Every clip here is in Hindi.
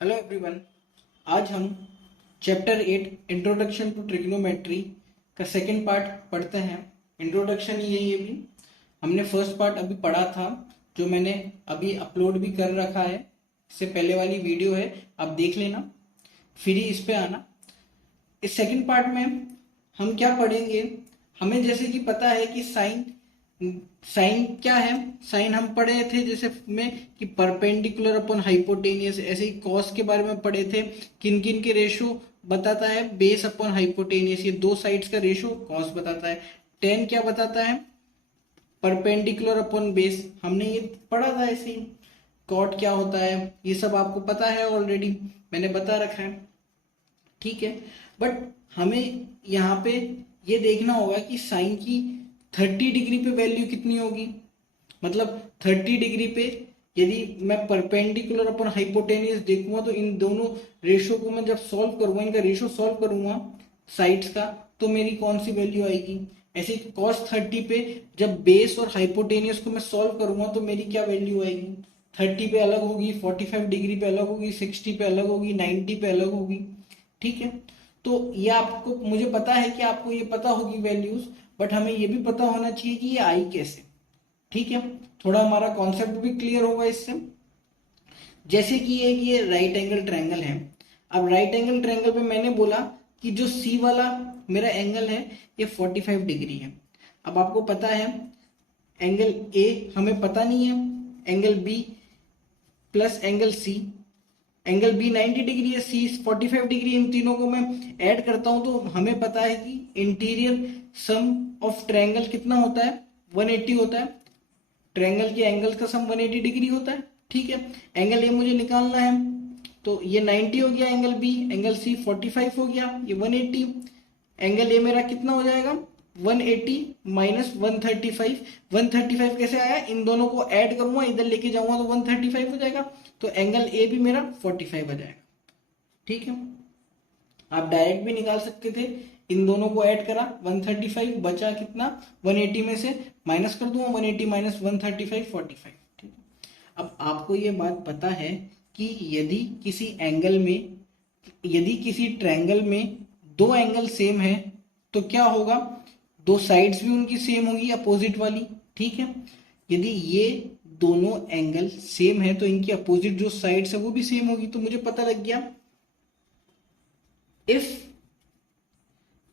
Hello everyone. आज हम चैप्टर 8 इंट्रोडक्शन टू ट्रिग्नोमेट्री का सेकंड पार्ट पढ़ते हैं। इंट्रोडक्शन ही है ये भी। हमने फर्स्ट पार्ट अभी पढ़ा था, जो मैंने अभी अपलोड भी कर रखा है। इससे पहले वाली वीडियो है, आप देख लेना, फिर ही इस पे आना। इस सेकंड पार्ट में हम क्या पढ़ेंगे। हमें जैसे कि पता है कि साइन साइन क्या है। साइन हम पढ़े थे जैसे में कि परपेंडिकुलर अपन हाइपोटेनियस, ऐसे ही कॉस के बारे में पढ़े थे। किन किन के रेशो बताता है, बेस अपन हाइपोटेनियस, ये दो साइड्स का रेशो कॉस बताता है। टेन क्या बताता है, परपेंडिकुलर अपन बेस, हमने ये पढ़ा था ऐसे ही। कॉट क्या होता है, ये सब आपको पता है ऑलरेडी, मैंने बता रखा है, ठीक है। बट हमें यहाँ पे ये देखना होगा कि साइन की 30 डिग्री पे वैल्यू कितनी होगी। मतलब 30 डिग्री पे यदि मैं परपेंडिकुलर अपन हाइपोटेनियस देखूंगा तो इन दोनों रेशो को मैं जब सॉल्व करूंगा, इनका रेशो सॉल्व करूंगा साइड्स का, तो मेरी कौन सी वैल्यू आएगी। ऐसे कॉस 30 पे जब बेस और हाइपोटेनियस को मैं सॉल्व करूंगा तो मेरी क्या वैल्यू आएगी। 30 पे अलग होगी, 45 डिग्री पे अलग होगी, 60 पे अलग होगी, 90 पे अलग होगी, ठीक है। तो ये आपको, मुझे पता है कि आपको ये पता होगी वैल्यूज, बट हमें ये भी पता होना चाहिए कि ये आई कैसे, ठीक है। थोड़ा हमारा कॉन्सेप्ट भी क्लियर होगा इससे। जैसे कि ये राइट एंगल ट्रायंगल है। अब राइट एंगल ट्रायंगल पे मैंने बोला कि जो सी वाला मेरा एंगल है ये 45 डिग्री है। अब आपको पता है एंगल ए हमें पता नहीं है, angle B plus angle C, angle B 90 degree है, सी 45 डिग्री, इन तीनों को मैं ऐड करता हूं तो हमें पता है कि इंटीरियर सम ऑफ ट्रायंगल कितना होता है, 180 होता है। ट्रायंगल के एंगल का सम 180 डिग्री होता है, ठीक है। एंगल ए मुझे निकालना है, तो ये 90 हो गया एंगल बी, एंगल सी 45 हो गया, ये 180। एंगल ए मेरा कितना हो जाएगा, 180 माइनस 135। 135 कैसे आया, इन दोनों को ऐड करूंगा, इधर लेके जाऊंगा तो 135 हो जाएगा, तो एंगल ए भी मेरा 45 आ जाएगा, ठीक है। आप डायरेक्ट भी निकाल सकते थे, इन दोनों को ऐड करा 135, बचा कितना, 180 में से माइनस कर दूंगा, 180 माइनस 135 45, ठीक है। अब आपको ये बात पता है कि यदि किसी एंगल में, यदि किसी ट्रायंगल में दो एंगल सेम है तो क्या होगा, दो साइड्स भी उनकी सेम होगी अपोजिट वाली, ठीक है। यदि ये दोनों एंगल सेम है तो इनकी अपोजिट जो साइड्स है वो भी सेम होगी। तो मुझे पता लग गया, इफ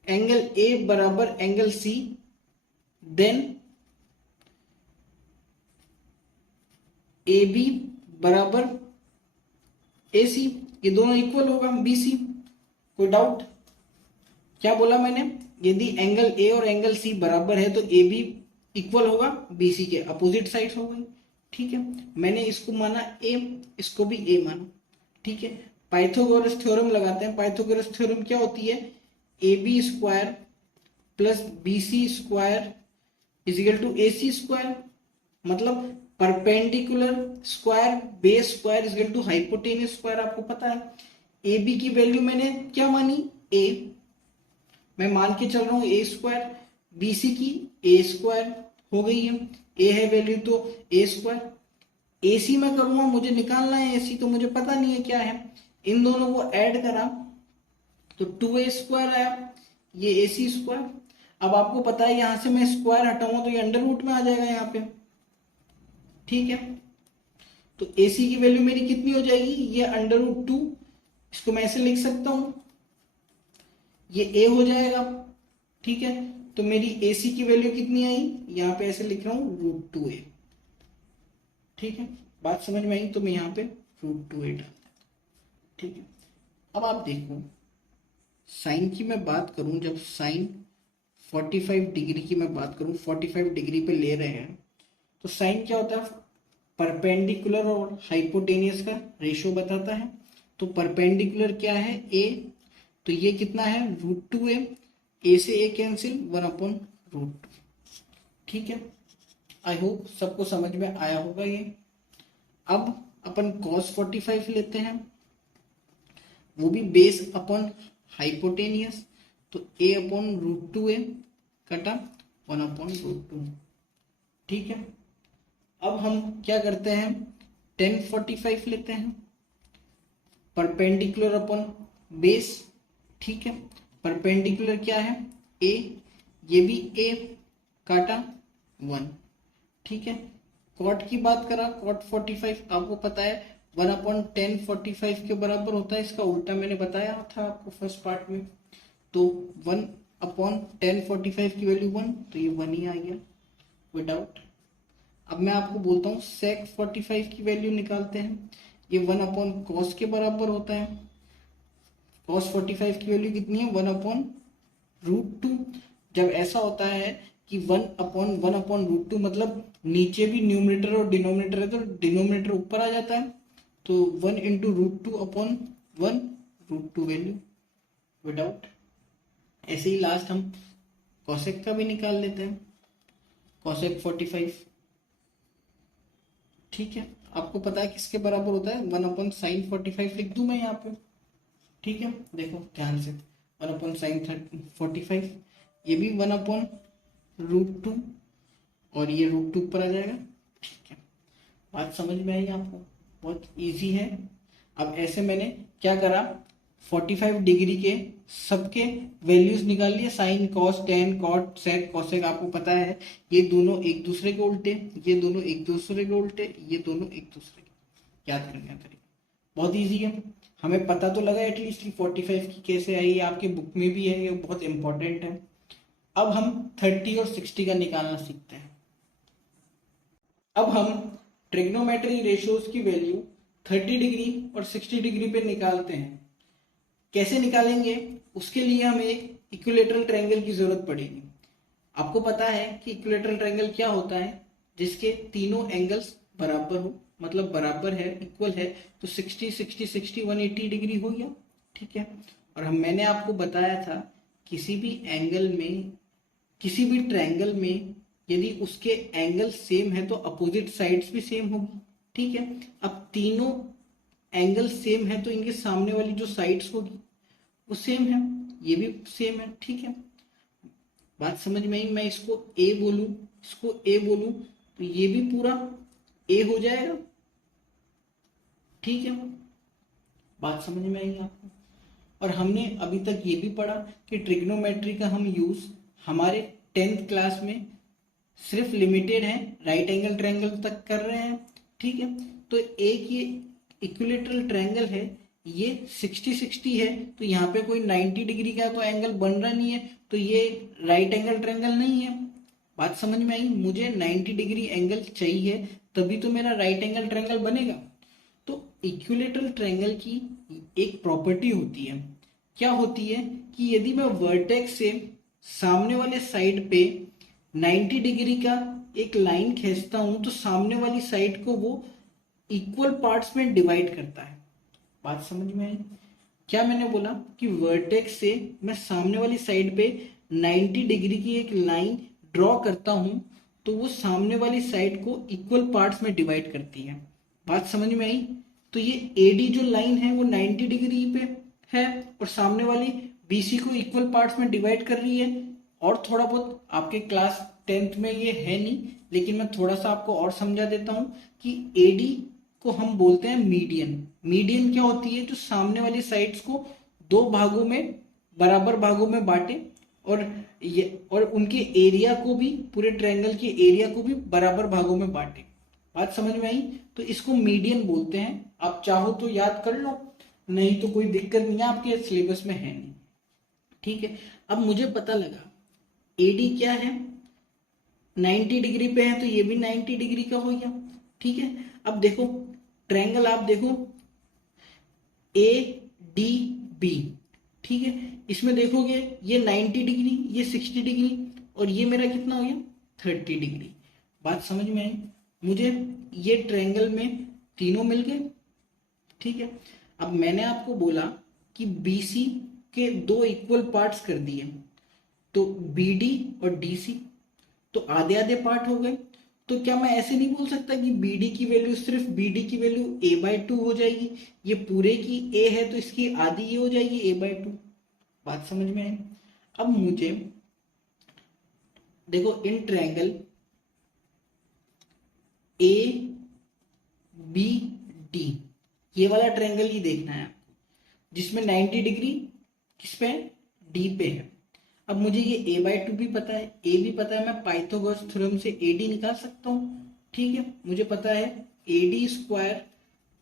एंगल ए बराबर angle C, then A B बराबर ए सी, ये दोनों इक्वल होगा बी सी। कोई डाउट, क्या बोला मैंने, यदि एंगल ए और एंगल सी बराबर है तो ए बी इक्वल होगा बी सी के, अपोजिट साइड्स हो गई, ठीक है। मैंने इसको माना ए, इसको भी ए माना, ठीक है। पाइथागोरस थ्योरम लगाते हैं। पाइथागोरस थ्योरम क्या होती है, A B square plus B C square is equal to A C square. मतलब perpendicular square base square is equal to hypotenuse square. आपको पता है ए बी की वैल्यू मैंने क्या मानी, ए, मैं मान के चल रहा हूं ए स्क्वायर, बी सी की ए स्क्वायर हो गई है, ए है वैल्यू तो ए स्क्वायर। ए सी में करूंगा, मुझे निकालना है ए सी, तो मुझे पता नहीं है क्या है। इन दोनों को ऐड करा तो 2a स्क्वायर आया, ये ए सी स्क्वायर। अब आपको पता है यहां से मैं स्क्वायर हटाऊंगा तो ये अंडर रूट में आ जाएगा यहाँ पे, ठीक है। तो ए सी की वैल्यू मेरी कितनी हो जाएगी, ये अंडर रूट 2, इसको मैं ऐसे लिख सकता हूं, ये ए हो जाएगा, ठीक है। तो मेरी ए सी की वैल्यू कितनी आई, यहां पे ऐसे लिख रहा हूं √2a, ठीक है। बात समझ में आई, तो मैं यहाँ पे √2a डाल देता, ठीक है। अब आप देखो, साइन की मैं बात करूं, जब साइन 45 डिग्री की मैं बात करूं, 45 डिग्री पे ले रहे हैं, तो साइन क्या होता है, परपेंडिकुलर और हाइपोटेनियस का रेशियो बताता है। तो परपेंडिकुलर क्या है, ए, तो ये कितना है √2a, ए से ए कैंसिल, 1/√2, ठीक है। आई होप सबको समझ में आया होगा ये। अब अपन cos 45 लेते हैं, वो भी बेस अपॉन हाइपोटेनियस, तो a/√2a कटा 1/√2, ठीक है। अब हम क्या करते हैं, tan 45 लेते हैं, परपेंडिकुलर अपॉन बेस, ठीक है। परपेंडिकुलर क्या है, ए, ये भी ए, काटा 1, ठीक है। कॉट की बात करा, कॉट 45 आपको पता है 1/10 45 के बराबर होता है, इसका उल्टा मैंने बताया था आपको फर्स्ट पार्ट में। तो 1/10 45 की वैल्यू 1, तो ये 1 ही आ गया विदाउट। अब मैं आपको बोलता हूँ सेक 45 की वैल्यू निकालते हैं। ये 1/cos के बराबर होता है। cos 45 की वैल्यू कितनी है, 1/√2। जब ऐसा होता है कि 1/1/√2 मतलब नीचे भी न्यूमरेटर और डिनोमिनेटर है, तो डिनोमिनेटर ऊपर आ जाता है, तो 1 इंटू √2/1 √2 वैल्यू विदाउट। ऐसे ही लास्ट हम कॉसेक का भी निकाल लेते हैं, कॉसेक 45, ठीक है। आपको पता है किसके बराबर होता है, 1/sin 45 लिख दूं मैं यहाँ पे, ठीक है। देखो ध्यान से, 1/sin 45, ये भी 1/√2 और ये √2 ऊपर आ जाएगा, ठीक है। बात समझ में आई आपको, बहुत इजी है। अब ऐसे मैंने क्या करा, 45 डिग्री के सबके वैल्यूज निकाल लिए, sine cos tan cot sec cosec, आपको पता है ये दोनों एक दूसरे के उल्टे, ये दोनों एक दूसरे के उल्टे, ये दोनों एक दूसरे के, याद करने का तरीका बहुत इजी है। हमें पता तो लगा एटलीस्ट कि 45 की कैसे आई, आपके बुक में भी है, ये बहुत इंपॉर्टेंट है। अब हम 30 और 60 का निकालना सीखते हैं। अब हम ट्रिग्नोमेट्री रेशियोज की वैल्यू 30 डिग्री और 60 डिग्री पे निकालते हैं। कैसे निकालेंगे, उसके लिए हमें एक इक्विलेटरल ट्रायंगल की जरूरत पड़ेगी। आपको पता है कि इक्विलेटरल ट्रायंगल क्या होता है, जिसके तीनों एंगल्स बराबर हो, मतलब बराबर है, इक्वल है, तो 60 60 60 180 डिग्री हो गया, ठीक है। और मैंने आपको बताया था किसी भी एंगल में, किसी भी ट्रायंगल में यदि उसके एंगल सेम है तो अपोजिट साइड्स भी सेम होगी, ठीक है। अब तीनों एंगल सेम है तो इनके सामने वाली जो साइड्स होगी वो सेम है, ये भी सेम है, ठीक है। बात समझ में आई, मैं इसको ए बोलूं, इसको ए बोलूं, तो ये भी पूरा ए हो जाएगा, ठीक है। बात समझ में आई आपको। और हमने अभी तक ये भी पढ़ा कि ट्रिग्नोमेट्री का हम यूज हमारे 10th क्लास में सिर्फ लिमिटेड है, राइट एंगल ट्रायंगल तक कर रहे हैं, ठीक है। तो एक ये इक्विलेटरल ट्रायंगल है, ये 60 60 है, तो यहाँ पे कोई 90 डिग्री का तो एंगल बन रहा नहीं है, तो ये राइट एंगल ट्रायंगल नहीं है। बात समझ में आई, मुझे 90 डिग्री एंगल चाहिए तभी तो मेरा राइट एंगल ट्रायंगल बनेगा। तो इक्विलेटरल ट्रायंगल की एक प्रॉपर्टी होती है, क्या होती है कि यदि मैं वर्टेक्स से सामने वाले साइड पे 90 डिग्री का एक लाइन खींचता हूं तो सामने वाली साइड को वो इक्वल पार्ट्स में डिवाइड करता है। बात समझ में आई, क्या मैंने बोला कि वर्टेक्स से मैं सामने वाली साइड पे 90 डिग्री की एक लाइन ड्रॉ करता हूं तो वो सामने वाली साइड को इक्वल पार्ट्स में डिवाइड करती है। बात समझ में आई, तो ये एडी जो लाइन है वो 90 डिग्री पे है और सामने वाली बीसी को इक्वल पार्ट्स में डिवाइड कर रही है। और थोड़ा बहुत आपके क्लास 10th में ये है नहीं, लेकिन मैं थोड़ा सा आपको और समझा देता हूं कि एडी को हम बोलते हैं मीडियन। मीडियन क्या होती है, जो सामने वाली साइड्स को दो भागों में, बराबर भागों में बांटे और उनके एरिया को भी, पूरे ट्रायंगल के एरिया को भी बराबर भागों में बांटे। बात समझ में आई, तो इसको मीडियन बोलते हैं। आप चाहो तो याद कर लो, नहीं तो कोई दिक्कत नहीं है, आपके सिलेबस में है नहीं, ठीक है। अब मुझे पता लगा एडी क्या है, 90 डिग्री पे है तो ये भी 90 डिग्री का हो गया, ठीक है। अब देखो ट्रायंगल, आप देखो ए डी बी, ठीक है। इसमें देखोगे ये 90 डिग्री, ये 60 डिग्री और ये मेरा कितना हो गया 30 डिग्री। बात समझ में आई, मुझे ये ट्रायंगल में तीनों मिल गए, ठीक है। अब मैंने आपको बोला कि बीसी के दो इक्वल पार्ट्स कर दिए, तो बीडी और डीसी तो आधे आधे पार्ट हो गए। तो क्या मैं ऐसे नहीं बोल सकता कि बीडी की वैल्यू, सिर्फ बीडी की वैल्यू a/2 हो जाएगी, ये पूरे की a है तो इसकी आधी ये हो जाएगी a/2। बात समझ में आई। अब मुझे देखो in triangle A B D, ये वाला ट्रायंगल ही देखना है आपको, जिसमें 90 डिग्री किस पे है, डी पे है। अब मुझे ये a/2 भी पता है, a भी पता है, मैं पाइथागोरस थ्योरम से AD निकाल सकता हूँ। ठीक है, मुझे पता है AD²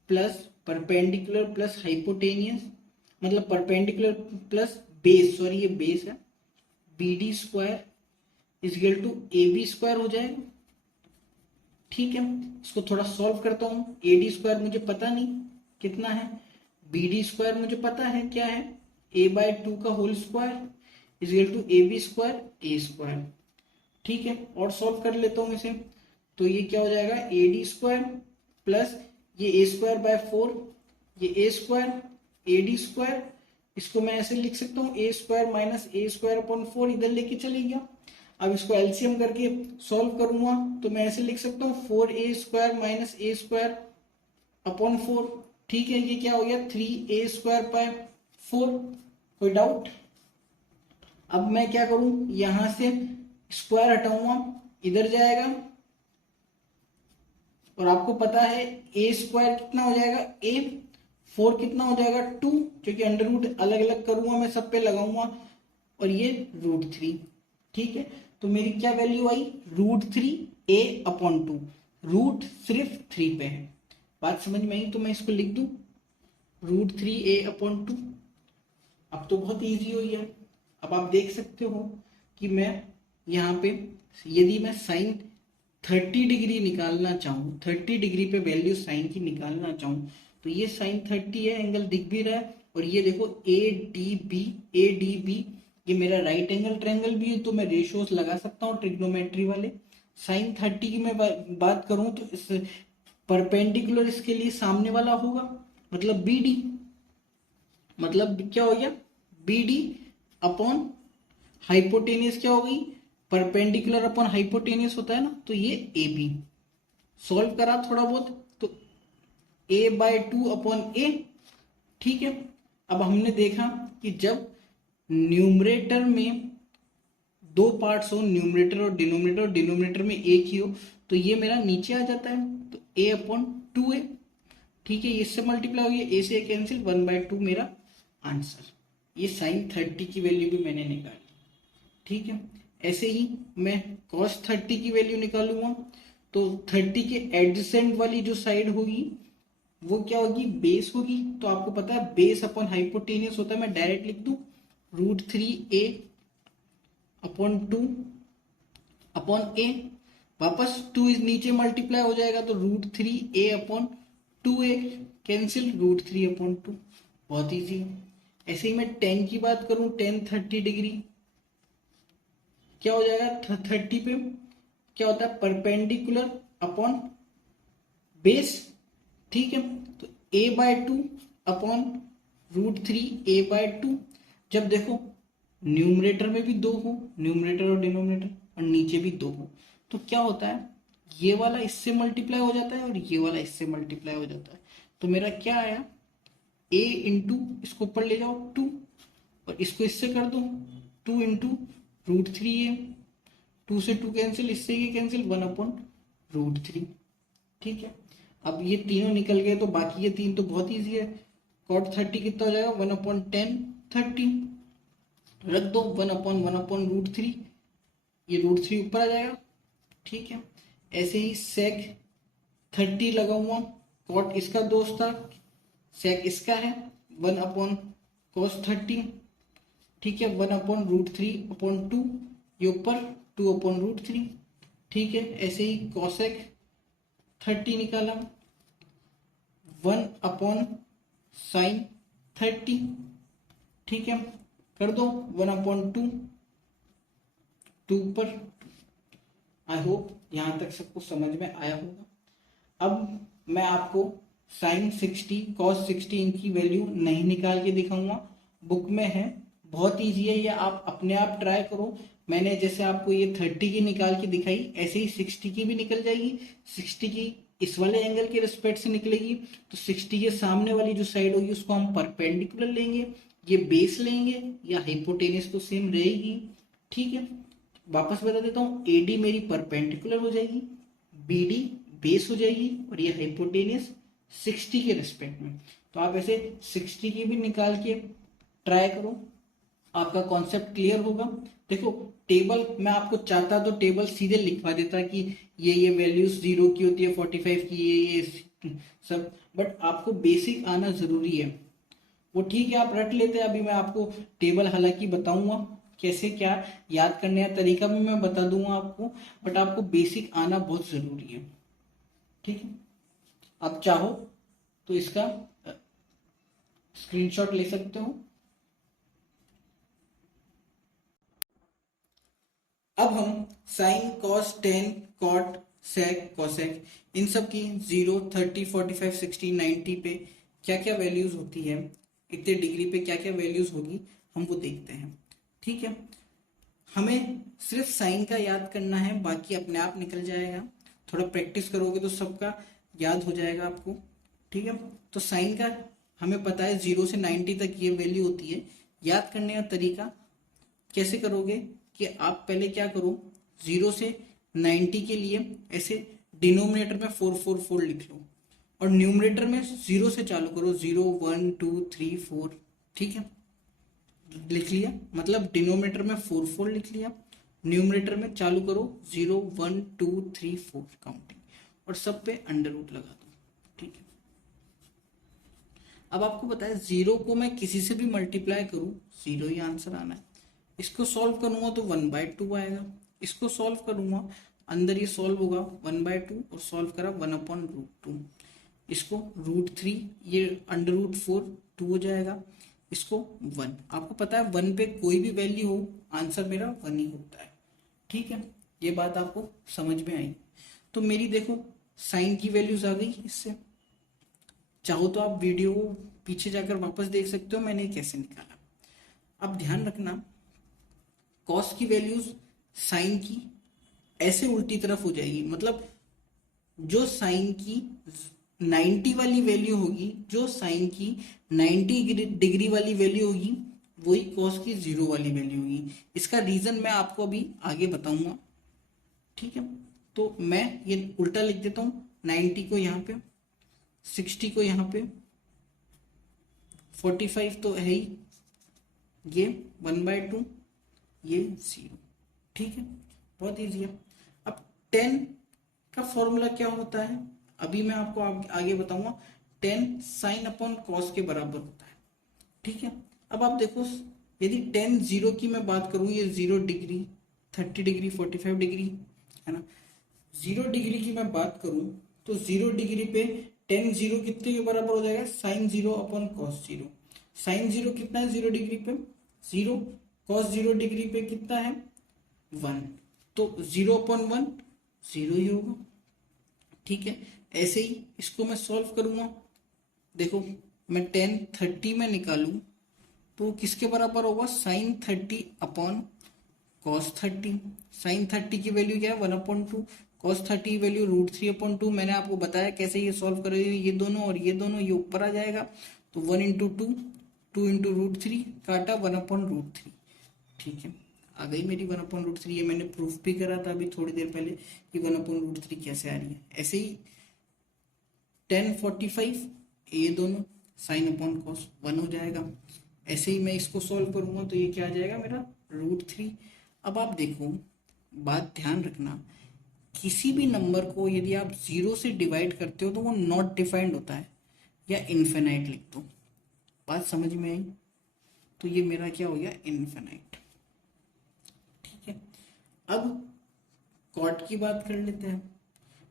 plus perpendicular plus hypotenuse, मतलब परपेंडिकुलर प्लस बेस, सॉरी ये बेस है, BD² is equal to AB² हो जाएगा। ठीक है, इसको थोड़ा सॉल्व करता हूँ। AD² मुझे पता नहीं कितना है, BD² मुझे पता है क्या है, a/2 का whole square is equal to AB²A²। ठीक है, और सॉल्व कर लेता हूँ इसे, तो ये क्या हो जाएगा, AD² प्लस ये A²/4, ये A², इसको मैं ऐसे लिख सकता हूँ A² माइनस A²/4, इधर लेके चले गया। अब इसको एलसीएम करके सॉल्व करूंगा तो मैं ऐसे लिख सकता हूँ 4A² माइनस A²/4। ठीक है, ये क्या हो गया, 3A²/4। कोई डाउट? अब मैं क्या करूं, यहां से स्क्वायर हटाऊंगा, इधर जाएगा, और आपको पता है A² कितना हो जाएगा, A4 कितना हो जाएगा 2, क्योंकि अंडर रूट अलग अलग करूंगा मैं, सब पे लगाऊंगा, और ये √3। ठीक है, तो मेरी क्या वैल्यू आई, √3A/2, रूट सिर्फ 3 पे है। बात समझ में आई? तो मैं इसको लिख दूं √3A/2। अब तो बहुत इजी हो गया। अब आप देख सकते हो कि मैं यहाँ पे यदि मैं साइन 30 डिग्री निकालना चाहूँ, 30 डिग्री पे वैल्यू साइन की निकालना चाहूँ, तो ये साइन 30 है, एंगल दिख भी रहा है, और ये देखो ADB, ये मेरा राइट एंगल ट्रायंगल भी है, तो मैं रेशियोज लगा सकता हूँ ट्रिग्नोमेट्री वाले। साइन 30 की मैं बात करूँ तो इस परपेंडिकुलर इसके लिए सामने वाला होगा, मतलब BD, मतलब क्या हो गया, BD अपॉन हाइपोटेनियस क्या हो गई, परपेंडिकुलर अपॉन हाइपोटेनियस होता है ना, तो ये AB। सॉल्व करा थोड़ा बहुत तो A/2/A। ठीक है, अब हमने देखा कि जब न्यूमरेटर में दो पार्ट्स हो, न्यूमरेटर और डिनोमिनेटर में एक ही हो, तो ये मेरा नीचे आ जाता है, तो A/2A। ठीक है, इससे मल्टीप्लाई हो गया, A से कैंसिल, 1/2 मेरा आंसर। ये साइन 30 की वैल्यू भी मैंने निकाली। ठीक है, ऐसे ही मैं cos 30 की वैल्यू निकालूंगा, तो 30 के एडजेसेंट वाली जो साइड होगी वो क्या होगी, बेस होगी। तो आपको पता है बेस अपॉन हाइपोटेनियस होता है, मैं डायरेक्ट लिख दूं √3A/2 वापस 2 इस नीचे मल्टीप्लाई हो जाएगा, तो √3A/2A कैंसिल, √3/2। बहुत इजी। ऐसे ही मैं tan की बात करूं, tan 30 डिग्री क्या हो जाएगा, 30 पे क्या होता है, परपेंडिकुलर अपॉन बेस। ठीक है, तो A/2 अपॉन √3A/2। जब देखो न्यूमरेटर में भी दो हो, न्यूमरेटर और डिनोमिनेटर, और नीचे भी दो हो, तो क्या होता है, ये वाला इससे मल्टीप्लाई हो जाता है और ये वाला इससे मल्टीप्लाई हो जाता है। तो मेरा क्या आया, A इंटू इसको ऊपर ले जाओ 2, और इसको इससे कर दो 2 इंटू √3A, 2 से 2 कैंसिल, इससे ये कैंसिल, 1/√3। ठीक है, अब ये तीनों निकल गए, तो बाकी ये तीन तो बहुत इजी है। cot 30 कितना हो जाएगा, 1/10 30, रख दो 1/1/√3, ये √3 ऊपर आ जाएगा। ठीक है, ऐसे ही sec 30 लगाऊंगा, cot इसका दोस्त था, sec इसका है, 1/cos 30। ठीक है, 1/√3/2, ये ऊपर 2/√3। ठीक है, ऐसे ही cosec 30 निकाला, 1/sin 30। ठीक है, कर दो 1/2, 2 पर। आई होप यहां तक सबको समझ में आया होगा। अब मैं आपको sin 60 cos 60 इनकी वैल्यू नहीं निकाल के दिखाऊंगा, बुक में है, बहुत इजी है, ये आप अपने आप ट्राई करो। मैंने जैसे आपको ये 30 की निकाल के दिखाई, ऐसे ही 60 की भी निकल जाएगी। 60 की इस वाले एंगल के रिस्पेक्ट से निकलेगी, तो 60 के सामने वाली जो साइड होगी उसको हम परपेंडिकुलर लेंगे, ये बेस लेंगे, या हाइपोटेनियस तो सेम रहेगी। ठीक है, वापस बता देता हूँ, AD मेरी परपेंडिकुलर हो जाएगी, BD बेस हो जाएगी, और ये हाइपोटेनियस 60 के रिस्पेक्ट में। तो आप ऐसे 60 की भी निकाल के ट्राई करो, आपका कॉन्सेप्ट क्लियर होगा। देखो टेबल मैं आपको चाहता तो टेबल सीधे लिखवा देता कि ये वैल्यूज 0 की होती है, 45 की ये सब, बट आपको बेसिक आना जरूरी है। वो ठीक है आप रट लेते हैं, अभी मैं आपको टेबल हालांकि बताऊंगा कैसे क्या याद करने का तरीका भी मैं बता दूंगा आपको, बट आपको बेसिक आना बहुत जरूरी है। ठीक है, आप चाहो तो इसका स्क्रीनशॉट ले सकते हो। अब हम sine cos tan cot sec cosec इन सब की 0 30 45 60 90 पे क्या क्या वैल्यूज होती है, इतने डिग्री पे क्या क्या वैल्यूज होगी, हम वो देखते हैं। ठीक है, हमें सिर्फ साइन का याद करना है, बाकी अपने आप निकल जाएगा। थोड़ा प्रैक्टिस करोगे तो सबका याद हो जाएगा आपको। ठीक है, तो साइन का हमें पता है 0 से 90 तक ये वैल्यू होती है। याद करने का तरीका कैसे करोगे कि आप पहले क्या करो, 0 से 90 के लिए ऐसे डिनोमिनेटर में 444 लिख लो और न्यूमरेटर में 0 से चालू करो, 0 1 2 3 4। ठीक है, लिख लिया, मतलब डिनोमिनेटर में 44 लिख लिया, न्यूमरेटर में चालू करो 0 1 2 3 4 काउंटिंग, और सब पे अंडर रूट लगा दो। ठीक है, अब आपको पता है 0 को मैं किसी से भी मल्टीप्लाई करूं 0 ही आंसर आना है। इसको सॉल्व करूंगा तो 1/2 आएगा, इसको सॉल्व करूंगा अंदर ये सॉल्व होगा 1/2 और सॉल्व करा 1/√2, इसको √3, ये अंडर रूट 4 2 हो जाएगा, इसको 1। आपको पता है 1 पे कोई भी वैल्यू हो आंसर मेरा 1 ही होता है। ठीक है, ये बात आपको समझ में आई। तो मेरी देखो साइन की वैल्यूज आ गई इससे, चाहो तो आप वीडियो को पीछे जाकर वापस देख सकते हो मैंने कैसे निकाला। अब ध्यान रखना कॉस की वैल्यूज साइन की ऐसे उल्टी तरफ हो जाएगी, मतलब जो साइन की 90 वाली वैल्यू होगी, जो साइन की 90 डिग्री वाली वैल्यू होगी, वही कॉस की 0 वाली वैल्यू होगी। इसका रीजन मैं आपको अभी आगे बताऊंगा। ठीक है, तो मैं ये उल्टा लिख देता हूं, 90 को यहाँ पे, 60 को यहाँ पे, 45 तो है ही, ये 1/2, ये 0। ठीक है, बहुत ईजी है। अब 10 का फॉर्मूला क्या होता है अभी मैं आपको आगे बताऊंगा। 10 साइन अपॉन कॉस के बराबर होता है। ठीक है, अब आप देखो यदि 10 0 की मैं बात करूं, ये 0 डिग्री 30 डिग्री 45 डिग्री है ना, 0 डिग्री की मैं बात करूं तो 0 डिग्री पे 10 0 कितने के बराबर हो जाएगा, साइन 0 अपॉन कॉस 0। साइन 0 कितना है 0 डिग्री पे 0, कॉस 0 डिग्री पे कितना है 1, तो 0/1 0 ही होगा। ठीक है, ऐसे ही इसको मैं सॉल्व करूंगा, देखो मैं 10 30 में निकालूं तो किसके बराबर होगा, साइन 30 अपॉन कॉस 30। साइन 30 की वैल्यू क्या है 1/2, कॉस 30 की वैल्यू √3/2। मैंने आपको बताया कैसे ये सॉल्व करोगे, ये दोनों और ये दोनों ये ऊपर आ जाएगा, तो 1 × 2 2 × √3 काटा 1/√3। ठीक है, आ गई मेरी 1/√3। ये मैंने प्रूफ भी करा था अभी थोड़ी देर पहले कि 1/√3 कैसे आ रही है। ऐसे ही 10 45 ये दोनों साइन अपॉन कॉस 1 हो जाएगा। ऐसे ही मैं इसको सॉल्व करूंगा तो ये क्या आ जाएगा मेरा √3। अब आप देखो बात ध्यान रखना, किसी भी नंबर को यदि आप 0 से डिवाइड करते हो तो वो नॉट डिफाइंड होता है या इनफिनाइट लिख दो। बात समझ में आई, तो ये मेरा क्या हो गया इनफिनाइट। ठीक है, अब कॉट की बात कर लेते हैं।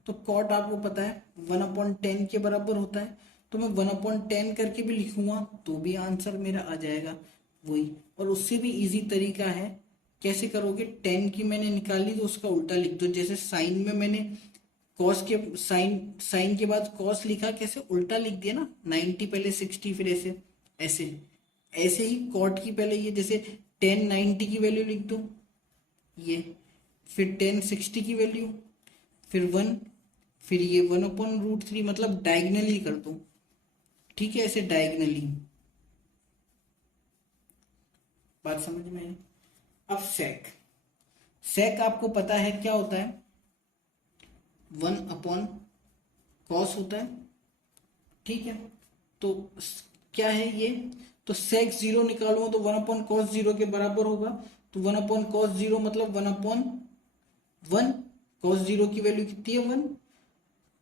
तो कॉट आपको पता है 1/10 के बराबर होता है, तो मैं 1/10 करके भी लिखूंगा तो भी आंसर मेरा आ जाएगा वही। और उससे भी इजी तरीका है, कैसे करोगे, 10 की मैंने निकाली तो उसका उल्टा लिख दो। जैसे साइन में मैंने कॉस के साइन साइन के बाद कॉस लिखा, कैसे उल्टा लिख दिया ना, 90 पहले 60 फिर ऐसे ऐसे। ऐसे ही कॉट की पहले ये जैसे 10 90 की वैल्यू लिख दो ये, फिर 10 60 की वैल्यू, फिर 1, फिर ये 1/√3, मतलब डायगनली कर दो। ठीक है, ऐसे डायगनली। बात समझ में आई। अब सेक, सेक आपको पता है क्या होता है, 1/cos होता है। ठीक है, तो क्या है ये, तो sec 0 निकालूंगा तो 1/cos 0 के बराबर होगा। तो 1/cos 0 मतलब 1/1, cos 0 की वैल्यू कितनी है 1,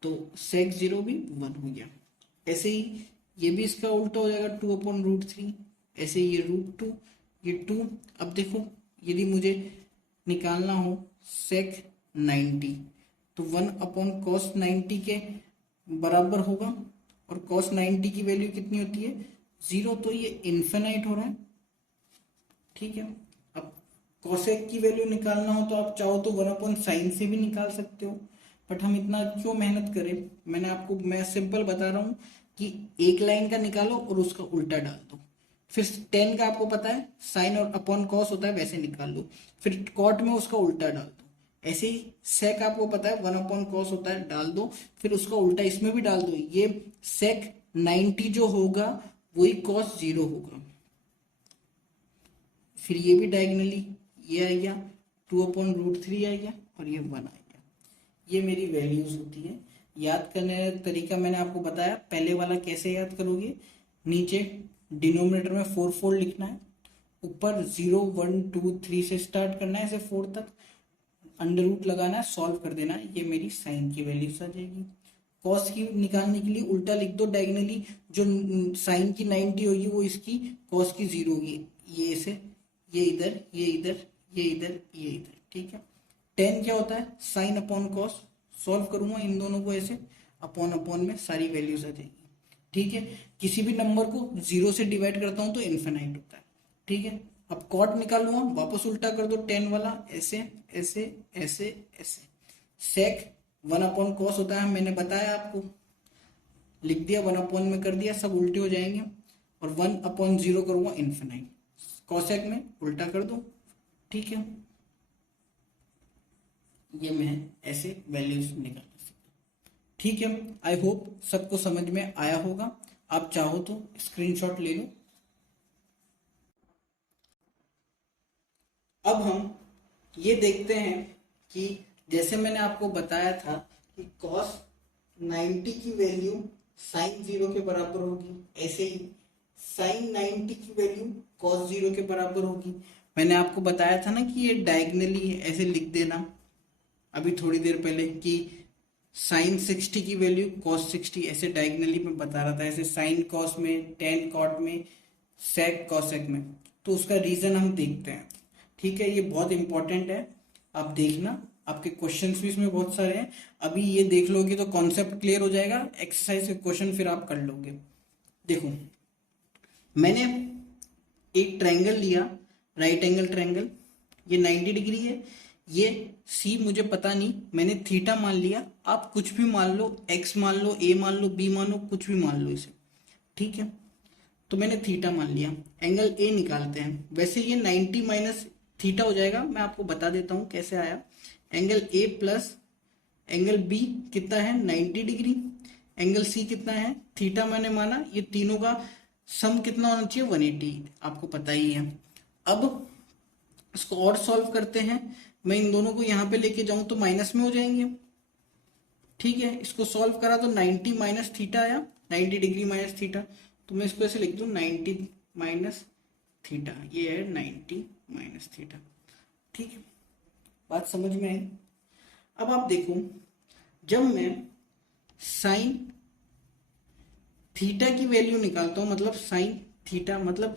तो sec 0 भी 1 हो गया। ऐसे ही ये भी इसका उल्टा हो जाएगा 2/√3, ऐसे ही ये √2, ये 2। अब देखो यदि मुझे निकालना हो sec 90 तो 1/cos 90 के बराबर होगा, और cos 90 की वैल्यू कितनी होती है 0, तो ये इन्फिनाइट हो रहा है। ठीक है, अब cosec की वैल्यू निकालना हो तो आप चाहो तो 1/sin से भी निकाल सकते हो, बट हम इतना क्यों मेहनत करें। मैं सिंपल बता रहा हूँ कि एक लाइन का निकालो और उसका उल्टा डाल दो। फिर 10 का आपको पता है साइन और अपॉन कॉस होता है, वैसे निकाल लो। फिर कॉट में उसका उल्टा डाल दो। ऐसे ही सेक आपको पता है 1/cos होता है, डाल दो। फिर उसका उल्टा इसमें भी डाल दो, ये सेक 90 जो होगा वही cos 0 होगा। फिर ये भी डायगनली ये आ गया 2/√3 आ गया, और ये 1 आ गया। ये मेरी वैल्यूज होती है। याद करने का तरीका मैंने आपको बताया। पहले वाला कैसे याद करोगे, नीचे डिनोमिनेटर में 4 लिखना है, ऊपर 0 1 2 3 से स्टार्ट करना है ऐसे 4 तक, अंडर रूट लगाना है, सॉल्व कर देना है, ये मेरी साइन की वैल्यूज आ जाएगी। कॉस की निकालने के लिए उल्टा लिख दो डायगनली, जो साइन की 90 होगी वो इसकी कॉस की 0 होगी। ये ऐसे, ये इधर, ये इधर, ये इधर, ये इधर। ठीक है, 10 क्या होता है साइन अपॉन कॉस, सॉल्व करूंगा इन दोनों को ऐसे, अपॉन अपॉन में सारी वैल्यूज आ जाएगी। ठीक है, किसी भी नंबर को 0 से डिवाइड करता हूं तो इन्फिनाइट होता है। ठीक है, अब कॉट निकालूंगा, वापस उल्टा कर दो 10 वाला, ऐसे ऐसे ऐसे ऐसे। सेक 1/cos होता है, मैंने बताया आपको, लिख दिया 1 में कर दिया, सब उल्टे हो जाएंगे। और 1/0 करूंगा इन्फिनाइट, कॉसेक में उल्टा कर दो। ठीक है, ये मैं ऐसे वैल्यूज निकाल सकता। ठीक है, आई होप सबको समझ में आया होगा। आप चाहो तो स्क्रीनशॉट ले लो। अब हम ये देखते हैं कि जैसे मैंने आपको बताया था कि cos 90 की वैल्यू sin 0 के बराबर होगी, ऐसे ही sin 90 की वैल्यू cos 0 के बराबर होगी। मैंने आपको बताया था ना कि ये डायगनली ऐसे लिख देना अभी थोड़ी देर पहले, कि sin 60 की वैल्यू cos 60, ऐसे डायगनली में बता रहा था, ऐसे sin cos में, tan cot में, sec cosec में। तो उसका रीजन हम देखते हैं। ठीक है, ये बहुत इंपॉर्टेंट है, आप देखना, आपके क्वेश्चंस भी इसमें बहुत सारे हैं। अभी ये देख लोगे तो कॉन्सेप्ट क्लियर हो जाएगा, एक्सरसाइज के क्वेश्चन फिर आप कर लोगे। देखो, मैंने एक ट्रायंगल लिया, राइट एंगल ट्रायंगल, ये 90 डिग्री है, ये सी मुझे पता नहीं, मैंने थीटा मान लिया। आप कुछ भी मान लो, एक्स मान लो, ए मान लो, बी मान लो, कुछ भी मान लो इसे। ठीक है, तो मैंने थीटा मान लिया, एंगल ए निकालते हैं। वैसे ये 90 माइनस थीटा हो जाएगा, मैं आपको बता देता हूं कैसे आया। Angle A plus angle B कितना है 90 डिग्री, एंगल सी कितना है थीटा मैंने माना, ये तीनों का सम कितना होना चाहिए 180, आपको पता ही है। अब इसको और सॉल्व करते हैं, मैं इन दोनों को यहाँ पे लेके जाऊं तो माइनस में हो जाएंगे। ठीक है, इसको सॉल्व करा तो 90 माइनस थीटा आया, 90 डिग्री माइनस थीटा, तो मैं इसको ऐसे लिख दूं 90 माइनस थीटा, ये है 90 माइनस थीटा। ठीक है, बात समझ में आई। अब आप देखो, जब मैं साइन थीटा की वैल्यू निकालता हूं, मतलब साइन थीटा मतलब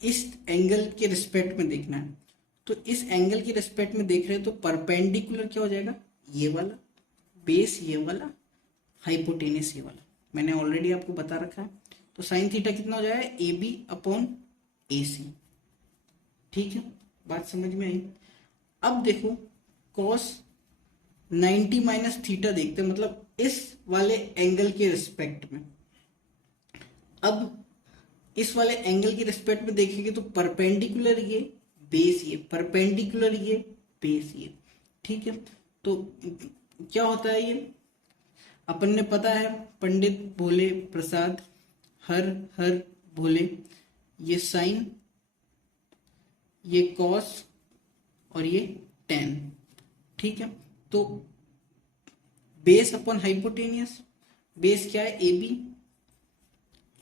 इस एंगल के रिस्पेक्ट में देखना है, तो इस एंगल के रिस्पेक्ट में देख रहे हैं तो परपेंडिकुलर क्या हो जाएगा, ये वाला बेस, ये वाला हाइपोटेनस, ये वाला मैंने ऑलरेडी आपको बता रखा है। तो साइन थीटा कितना हो जाएगा, ए बी अपॉन ए सी। ठीक है, बात समझ में आई। अब देखो cos 90 माइनस थीटा देखते हैं, मतलब इस वाले एंगल के रिस्पेक्ट में। अब इस वाले एंगल के रिस्पेक्ट में देखेंगे तो परपेंडिकुलर ये, बेस ये, परपेंडिकुलर ये, बेस ये। ठीक है, तो क्या होता है ये, अपन ने पता है, पंडित भोले प्रसाद हर हर भोले, ये साइन, ये कॉस और ये टेन। ठीक है, तो बेस अपॉन हाइपोटेनियस, बेस क्या है A B,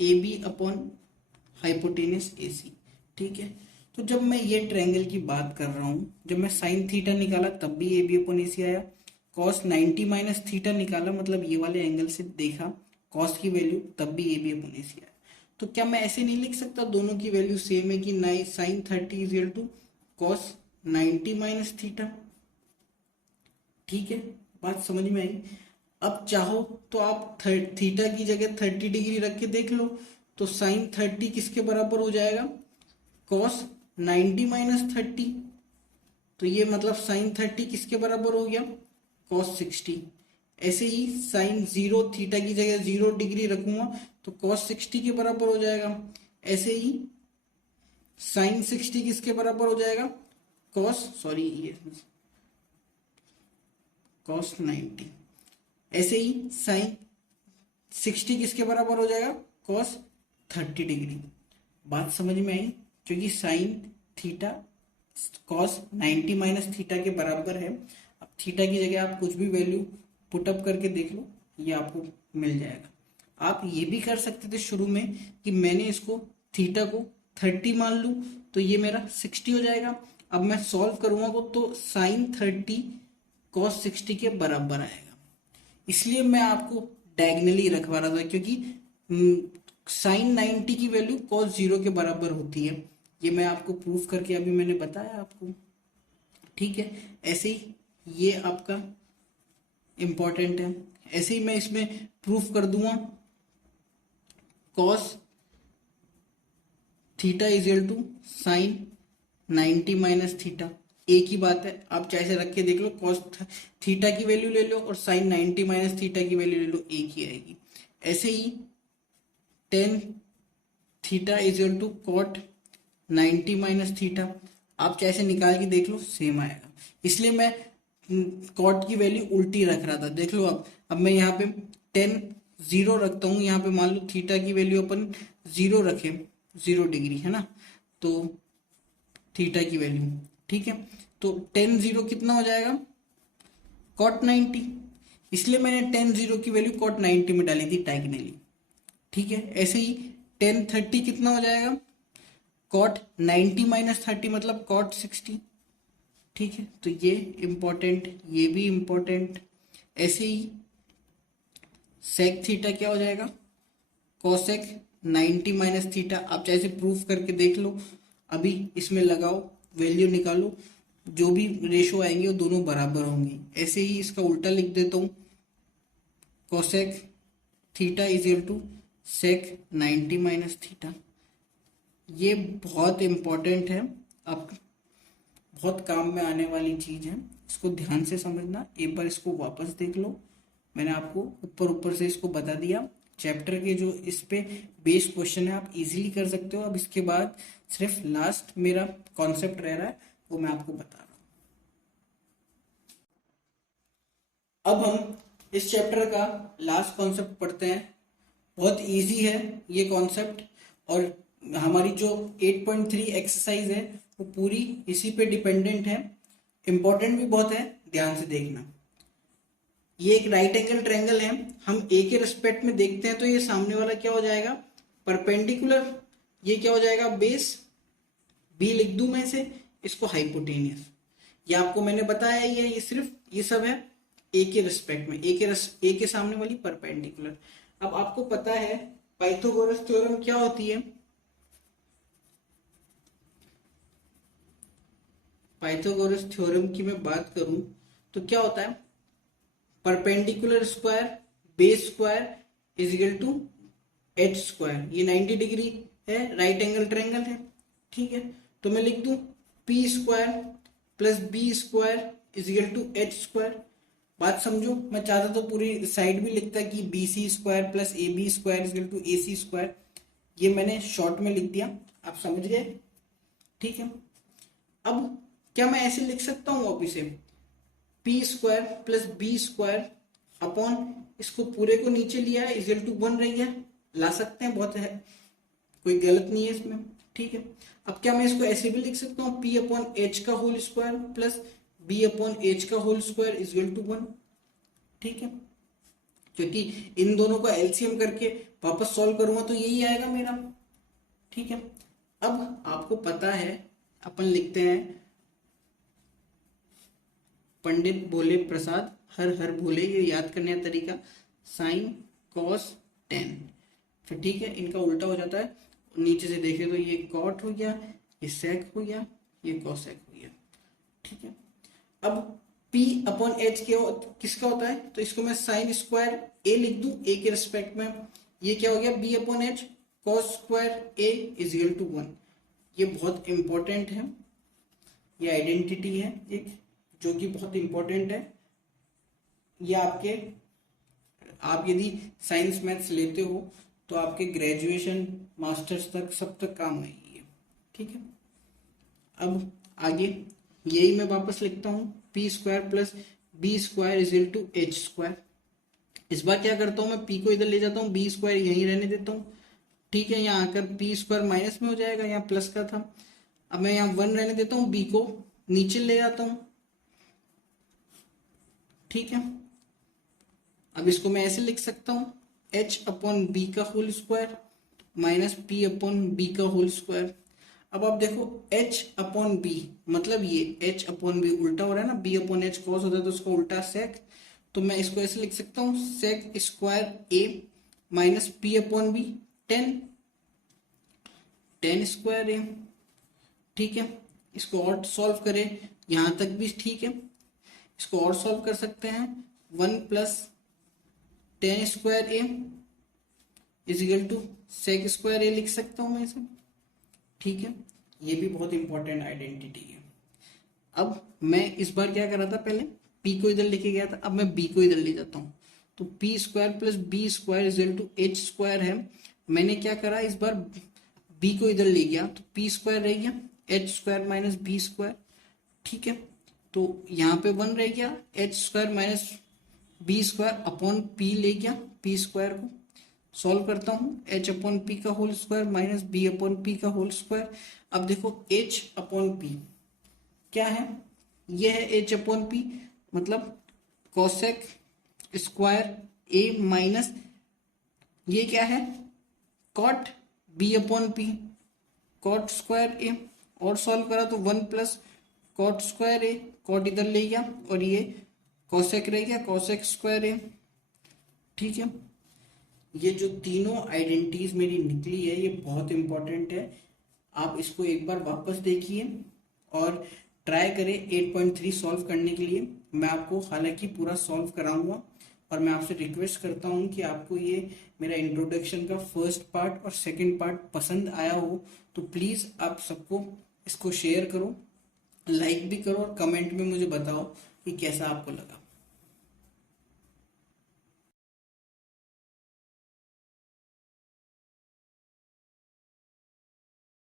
A B upon hypotenuse A C. ठीक है, तो जब मैं ये ट्रायंगल की बात कर रहा हूँ, जब मैं साइन थीटा निकाला तब भी ए बी अपॉन ए सी आया, कॉस 90 माइनस थीटा निकाला मतलब ये वाले एंगल से देखा कॉस की वैल्यू तब भी ए बी अपॉन ए सी आया। तो क्या मैं ऐसे नहीं लिख सकता दोनों की वैल्यू सेम है कि sine 30 is equal to cos 90 minus theta. ठीक है, बात समझ में आई। अब चाहो तो आप थीटा की जगह 30 डिग्री रख के देख लो, तो साइन 30 किसके बराबर हो जाएगा, कॉस 90 माइनस 30। तो ये मतलब साइन 30 किसके बराबर हो गया, कॉस 60। ऐसे ही साइन 0 थीटा की जगह 0 डिग्री रखूंगा तो कॉस 60 के बराबर हो जाएगा। ऐसे ही साइन 60 किसके बराबर हो जाएगा, कॉस 90। ऐसे ही साइन 60 किसके बराबर हो जाएगा, कॉस 30 डिग्री। बात समझ में आई, क्योंकि sine theta cos 90 minus theta के बराबर है। अब थीटा की जगह आप कुछ भी वैल्यू पुटअप करके देख लो, ये आपको मिल जाएगा। आप ये भी कर सकते थे शुरू में कि मैंने इसको थीटा को 30 मान लूं तो ये मेरा 60 हो जाएगा। अब मैं सॉल्व करूंगा तो साइन 30 कॉस 60 के बराबर आएगा। इसलिए मैं आपको डायगनली रखवा रहा था, क्योंकि साइन 90 की वैल्यू कॉस 0 के बराबर होती है। ये मैं आपको प्रूफ करके अभी मैंने बताया आपको। ठीक है, ऐसे ही ये आपका इंपॉर्टेंट है। ऐसे ही मैं इसमें प्रूफ कर दूंगा cos theta is equal to sine 90 minus theta. एक ही बात है, आप चाहे से रख के देख लो, कॉस थीटा की वैल्यू ले लो और साइन 90 माइनस थीटा की वैल्यू ले लो, एक ही आएगी। ऐसे ही tan theta is equal to cot 90 minus theta, आप चाहे से निकाल के देख लो, सेम आएगा। इसलिए मैं कॉट की वैल्यू उल्टी रख रहा था। देख लो अब मैं यहाँ पे 10 0 रखता हूँ, यहाँ पे मान लो थीटा की वैल्यू अपन 0 रखे, 0 डिग्री है ना, तो थीटा की वैल्यू। ठीक है, तो 10 0 कितना हो जाएगा, कॉट 90। इसलिए मैंने 10 0 की वैल्यू कॉट 90 में डाली थी डायगनली। ठीक है, ऐसे ही 10 30 कितना हो जाएगा, कॉट 90 माइनस 30 मतलब कॉट 60। ठीक है, तो ये इंपॉर्टेंट, ये भी इंपॉर्टेंट। ऐसे ही सेक थीटा क्या हो जाएगा, कोसेक 90 माइनस थीटा। आप चाहे से प्रूफ करके देख लो, अभी इसमें लगाओ, वैल्यू निकालो, जो भी रेशो आएंगे वो दोनों बराबर होंगे। ऐसे ही इसका उल्टा लिख देता हूँ, cosec theta is equal to sec 90 minus theta. ये बहुत इंपॉर्टेंट है, अब बहुत काम में आने वाली चीज है, इसको ध्यान से समझना। एक बार इसको वापस देख लो, मैंने आपको ऊपर ऊपर से इसको बता दिया। चैप्टर के जो इस पे बेस क्वेश्चन है आप इजीली कर सकते हो। अब इसके बाद सिर्फ लास्ट मेरा कॉन्सेप्ट रह रहा है, वो मैं आपको बता रहा हूँ। अब हम इस चैप्टर का लास्ट कॉन्सेप्ट पढ़ते हैं। बहुत इजी है ये कॉन्सेप्ट, और हमारी जो 8.3 एक्सरसाइज है वो पूरी इसी पे डिपेंडेंट है। इंपॉर्टेंट भी बहुत है, ध्यान से देखना। ये एक राइट एंगल ट्रायंगल है, हम ए के रिस्पेक्ट में देखते हैं तो ये सामने वाला क्या हो जाएगा, परपेंडिकुलर। ये क्या हो जाएगा, बेस। बी लिख दूं मैं इसे, इसको हाइपोटेनियस। ये आपको मैंने बताया ही है, ये सिर्फ ये सब है ए के रिस्पेक्ट में, ए के सामने वाली परपेंडिकुलर। अब आपको पता है पाइथागोरस थ्योरम क्या होती है। पाइथागोरस थ्योरम की मैं बात करूं तो क्या होता है, perpendicular square base square is equal to H square. ये 90 डिग्री है, राइट एंगल ट्रायंगल है। ठीक है, तो मैं लिख दूं P square plus B square is equal to H square. बात समझो, मैं चाहता तो पूरी साइड भी लिखता कि B C square plus A B square is equal to A C square. ये मैंने शॉर्ट में लिख दिया, आप समझ गए। ठीक है, अब क्या मैं ऐसे लिख सकता हूं वापिस से, P square plus B square upon, इसको पूरे को नीचे लिया है, इज इक्वल टू 1 रही है, ला सकते हैं, बहुत है, कोई गलत नहीं है इसमें। ठीक है, अब क्या मैं इसको ऐसे भी लिख सकता हूँ, पी अपॉन एच का whole square plus B upon H का whole square is equal to 1। ठीक है, क्योंकि इन दोनों को एलसीएम करके वापस सॉल्व करूंगा तो यही आएगा मेरा। ठीक है, अब आपको पता है अपन लिखते हैं पंडित भोले प्रसाद हर हर भोले, ये याद करने का तरीका साइन कॉस टेन। फिर ठीक है, इनका उल्टा हो जाता है, नीचे से देखे तो ये कॉट हो गया, ये सेक हो गया, ये कॉसेक हो गया। ठीक है, अब P अपॉन एच किसका होता है, तो इसको मैं साइन स्क्वायर ए लिख दूं ए के रिस्पेक्ट में। ये क्या हो गया, B upon H cos square A is equal to 1। ये बहुत इंपॉर्टेंट है, ये आइडेंटिटी है एक जो कि बहुत इंपॉर्टेंट है। ये आप यदि साइंस मैथ्स लेते हो तो आपके ग्रेजुएशन मास्टर्स तक सब तक काम आएगी ये। ठीक है, अब आगे यही मैं वापस लिखता हूँ P square plus B square is equal to H square. इस बार क्या करता हूँ मैं, पी को इधर ले जाता हूँ, बी स्क्वायर यहीं रहने देता हूँ। ठीक है, यहाँ आकर पी स्क्वायर माइनस में हो जाएगा, यहाँ प्लस का था। अब मैं यहाँ 1 रहने देता हूँ, बी को नीचे ले जाता हूँ। ठीक है, अब इसको मैं ऐसे लिख सकता हूँ एच अपॉन बी का whole square minus P upon B का होल स्क्वायर। अब आप देखो h अपॉन बी मतलब ये h अपॉन बी उल्टा हो रहा है ना, b अपॉन एच कॉस होता है तो उसका उल्टा सेक। तो मैं इसको ऐसे लिख सकता हूँ sec square a minus P upon B 10 square a। ठीक है, इसको और सॉल्व करें, यहां तक भी ठीक है। इसको और सॉल्व कर सकते हैं 1 plus 10 square a is equal to sec square a लिख सकता हूं मैं इसे। ठीक है, ये भी बहुत इंपॉर्टेंट आइडेंटिटी है। अब मैं इस बार क्या कर रहा था, पहले p को इधर लेके गया था, अब मैं b को इधर ले जाता हूँ। तो P square plus B square is equal to H square है। मैंने क्या करा, इस बार b को इधर ले गया तो p स्क्वायर रह गया H square minus B square. ठीक है, तो यहाँ पे 1 रह गया, H square minus B square upon p ले गया p स्क्वायर को। सॉल्व करता हूँ h अपॉन पी का whole square minus B upon P का होल स्क्वायर। अब देखो h अपॉन पी क्या है, ये है h अपॉन पी मतलब कोसेक स्क्वायर a माइनस ये क्या है cot b upon P cot square a। और सॉल्व करा तो 1 plus cot square a, cot इधर ले गया और ये कोसेक रह गया कोसेक स्क्वायर a। ठीक है, ये जो तीनों आइडेंटिटीज मेरी निकली है ये बहुत इंपॉर्टेंट है। आप इसको एक बार वापस देखिए और ट्राई करें 8.3 सॉल्व करने के लिए। मैं आपको हालांकि पूरा सॉल्व कराऊंगा और मैं आपसे रिक्वेस्ट करता हूं कि आपको ये मेरा इंट्रोडक्शन का फर्स्ट पार्ट और सेकंड पार्ट पसंद आया हो तो प्लीज़ आप सबको इसको शेयर करो, लाइक भी करो और कमेंट में मुझे बताओ कि कैसा आपको लगा।